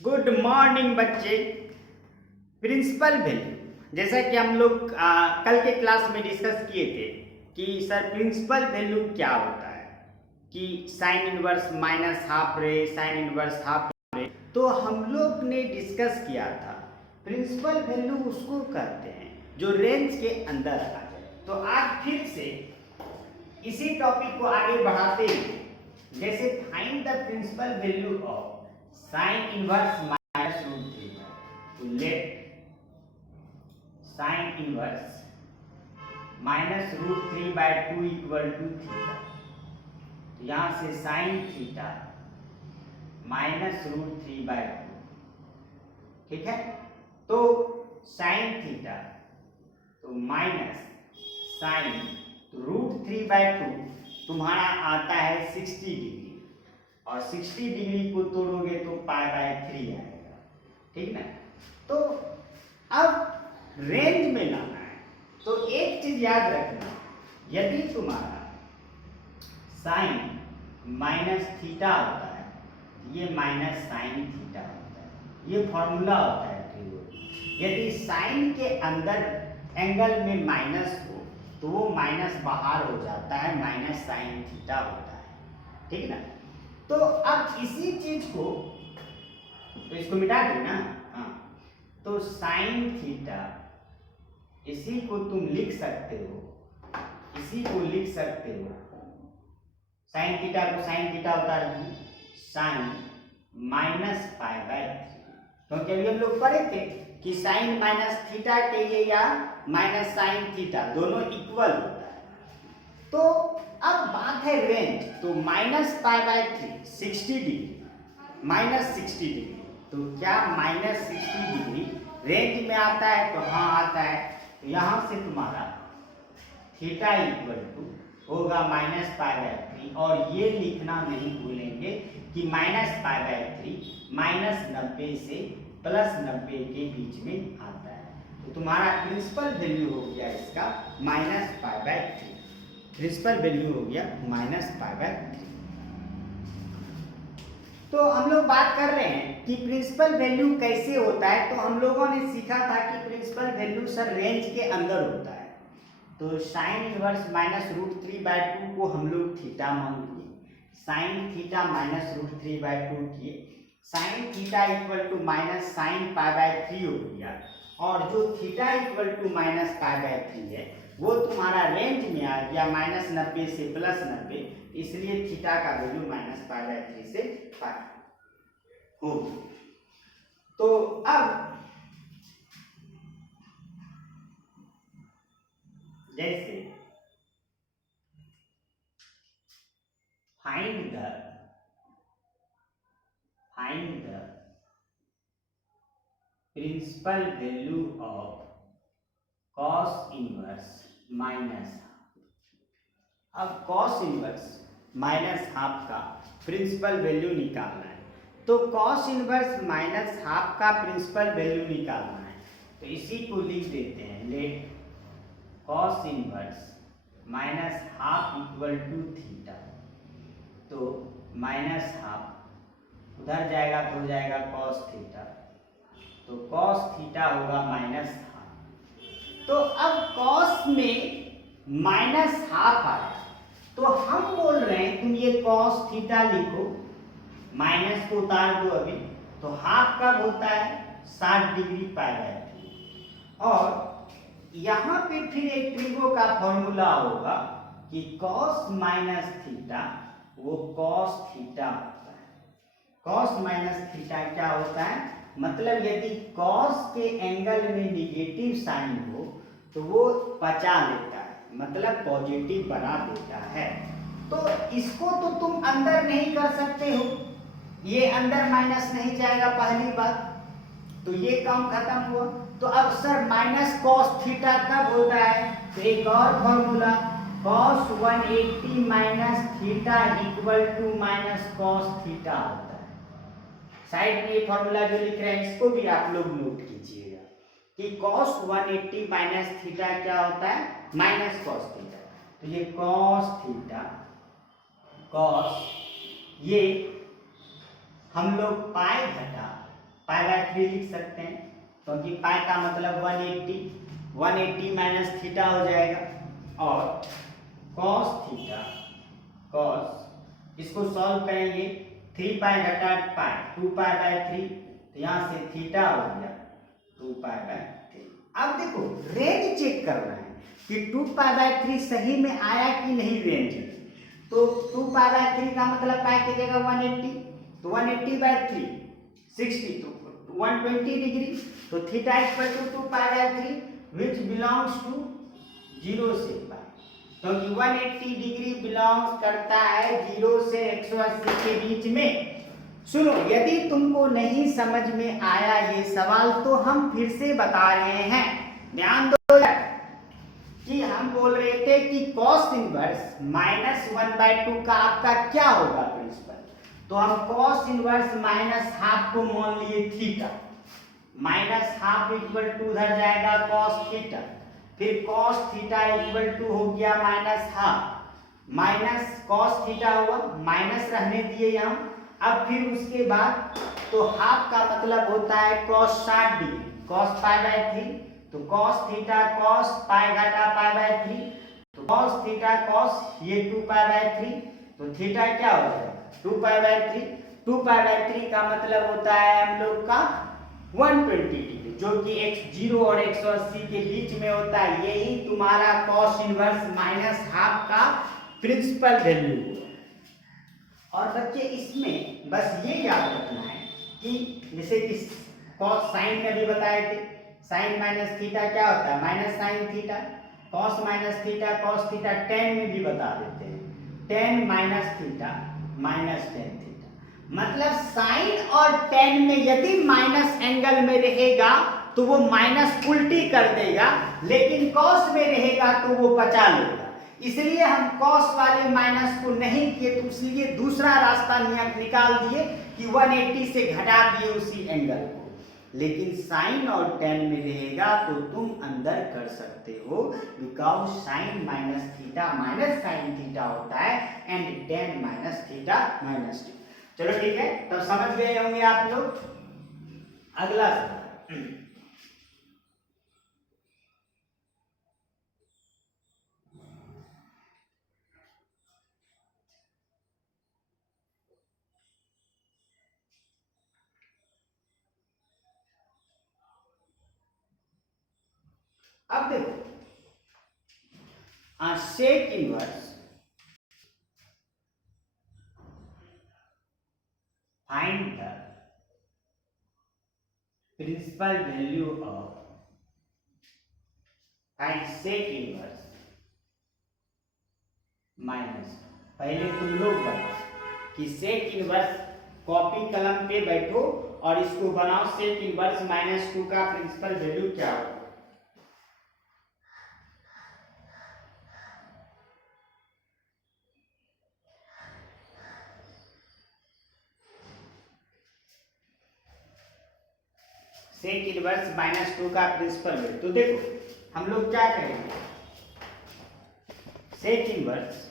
Good morning बच्चे। Principal value, जैसा कि हम लोग कल के क्लास में डिस्कस किए थे कि सर प्रिंसिपल वैल्यू क्या होता है, कि साइन इनवर्स माइनस हाफ रे, साइन इनवर्स हाफ रे। तो हम लोग ने डिस्कस किया था प्रिंसिपल वैल्यू उसको कहते हैं जो रेंज के अंदर आ जाए। तो आज फिर से इसी टॉपिक को आगे बढ़ाते हुए, जैसे find the principal value of sine inverse minus root three, तो let sine inverse minus root three by two equal to theta. तो यहां से sine theta minus root three by two, ठीक है। तो साइन थीटा तो minus sine root three by two तुम्हारा आता है 60 डिग्री, और 60 डिग्री को तोड़ोगे तो पाई बाय 3 आएगा, ठीक ना। तो अब रेंज में लाना है तो एक चीज याद रखना, यदि तुम्हारा साइन माइनस थीटा होता है, ये माइनस साइन थीटा होता है, ये फॉर्मूला होता है ट्रिगोनोमेट्री। यदि साइन के अंदर एंगल में माइनस हो तो वो माइनस बाहर हो जाता है, माइनस साइन थीटा होता है, ठीक ना। तो अब इसी चीज को, तो इसको मिटा देना, हाँ। तो साइन थीटा इसी को तुम लिख सकते हो, इसी को लिख सकते हो, साइन थीटा को साइन थीटा उतार दी, साइन माइनस पाई बाय 3, क्योंकि अभी हम लोग पढ़े थे कि साइन माइनस थीटा के लिए या माइनस साइन थीटा दोनों इक्वल होता है। तो अब बात है रेंज, तो minus pi by 3 60 degree, minus 60 degree, तो क्या माइनस 60 डिग्री रेंज में आता है? तो हाँ आता है। तो यहां से तुम्हारा थीटा इक्वल टू होगा माइनस पाई बाय 3, और ये लिखना नहीं भूलेंगे कि माइनस पाई बाय 3 माइनस 90 से प्लस 90 के बीच में आता है। तो तुम्हारा प्रिंसिपल वैल्यू हो गया इसका minus pi by 3, principal value हो गया माइनस पाई बाय 3। तो हम लोग बात कर रहे हैं कि प्रिंसिपल वैल्यू कैसे होता है। तो हम लोगों ने सीखा था कि प्रिंसिपल वैल्यू सर रेंज के अंदर होता है। तो sine inverse minus root three by two को हम लोग थीटा मान लिए, sine theta minus root three by two किए, sine theta equal to minus sine pi by 3 हो गया, और जो theta equal to minus pi by 3 है वो तुम्हारा रेंज में आ गया माइनस 90 से प्लस 90, इसलिए थीटा का वैल्यू माइनस पाई बाय 3 से पाई हो। तो अब जैसे find the principal value of cos inverse minus half. अब कॉस इनवर्स माइनस हाफ का प्रिंसिपल वैल्यू निकालना है। तो कॉस इनवर्स माइनस हाफ का प्रिंसिपल वैल्यू निकालना है, तो इसी को लिख देते हैं, let cos inverse minus half equal to theta. तो माइनस हाफ उधर जाएगा तो हो जाएगा कॉस थीटा, तो कॉस थीटा होगा माइनस हाफ। तो अब कॉस में माइनस हाफ आया, तो हम बोल रहे हैं तुम ये कॉस थीटा लिखो, माइनस को उतार दो अभी, तो हाफ कब होता है? 60 डिग्री पाई बाय 3। और यहां पे फिर एक ट्रिगो का फॉर्मूला होगा कि कॉस माइनस थीटा वो कॉस थीटा होता है। कॉस माइनस थीटा क्या होता है? मतलब यदि कॉस के एंगल में निगेटिव साइन हो तो वो बचा लेता है, मतलब पॉजिटिव बना देता है। तो इसको तो तुम अंदर नहीं कर सकते हो, ये अंदर माइनस नहीं जाएगा पहली बात, तो ये काम खत्म हुआ। तो अब सर माइनस कॉस थीटा कब होता है? तो एक और formula, cos 180 minus theta equal to minus cos theta होता है। साइड में ये फॉर्मूला जो लिख रहे हैं इसको भी आप लोग नोट कीजिएगा कि कॉस 180 माइनस थीटा क्या होता है? Minus cos theta. तो ये कॉस थीटा, कॉस, ये हम लोग पाई घटा पाई बाय 3 लिख सकते हैं, क्योंकि पाई का मतलब 180 माइनस थीटा हो जाएगा। और कॉस थीटा, कॉस इसको सॉल्व करेंगे, 3 पाई घटा पाई 2 पाई बाय 3, तो यहाँ से थीटा हो गया 2 पाई बाय 3। अब देखो रेंज चेक करना है कि 2 पाई बाय 3 सही में आया कि नहीं रेंज। तो 2 पाई बाय 3 का मतलब पाई की जगह 180, तो 180 बाय 3 60, तो 120 डिग्री, तो theta equal to 2 pi by 3 which belongs to 0 से पाई, क्योंकि 180 डिग्री बिलोंग्स करता है 0 से 180 के बीच में। सुनो, यदि तुमको नहीं समझ में आया ये सवाल तो हम फिर से बता रहे हैं, ध्यान दो कि हम बोल रहे थे कि cos इनवर्स -1/2 का आपका क्या होगा प्रिंसिपल, तो हम cos इनवर्स -½ को मान लिए थीटा, -½ इक्वल टू उधर जाएगा cos थीटा, फिर cos थीटा इक्वल टू हो गया -½ माइनस cos थीटा हुआ, माइनस रहने दिए यहाँ। अब फिर उसके बाद तो हाफ का मतलब होता है cos 60 degree, cos pi by 3, तो cos थीटा cos पाई घटा पाई बाय 3, तो cos थीटा cos ये 2 पाई बाय 3, तो थीटा क्या हो जाएगा 2 पाई बाय 3। 2 पाई बाय 3 का मतलब होता है हम लोग का 120 डिग्री, जो कि x0 और 180 के बीच में होता है। यही तुम्हारा cos इनवर्स -½ का प्रिंसिपल वैल्यू है। और बच्चे इसमें बस ये याद रखना है कि जैसे कि cos साइन में भी बताए थे, साइन माइनस थीटा क्या होता है minus sine theta, cos minus theta cos theta, tan में भी बता देते हैं, tan minus theta minus tan theta, मतलब साइन और tan में यदि माइनस एंगल में रहेगा तो वो माइनस उल्टी कर देगा, लेकिन cos में रहेगा तो वो बचा लेगा। इसलिए हम cos वाले माइनस को नहीं किए, तो इसलिए दूसरा रास्ता निकाल दिए कि 180 से घटा दिए उसी एंगल को। लेकिन साइन और tan में रहेगा तो तुम अंदर कर सकते हो, because sign minus theta minus sine theta होता है and tan minus theta minus theta. चलो ठीक है, तब समझ गए होंगे आप लोग। अगला सवाल, अब देखो sec inverse find the principal value of, find sec inverse minus, पहले तुम लोग बनाओ कि सेक इनवर्स, कॉपी कलम पे बैठो और इसको बनाओ, सेक इनवर्स -2 का प्रिंसिपल वैल्यू क्या होगा। सेक इनवर्स -2 का प्रिंसिपल वैल्यू, तो देखो हम लोग क्या करेंगे, सेक इनवर्स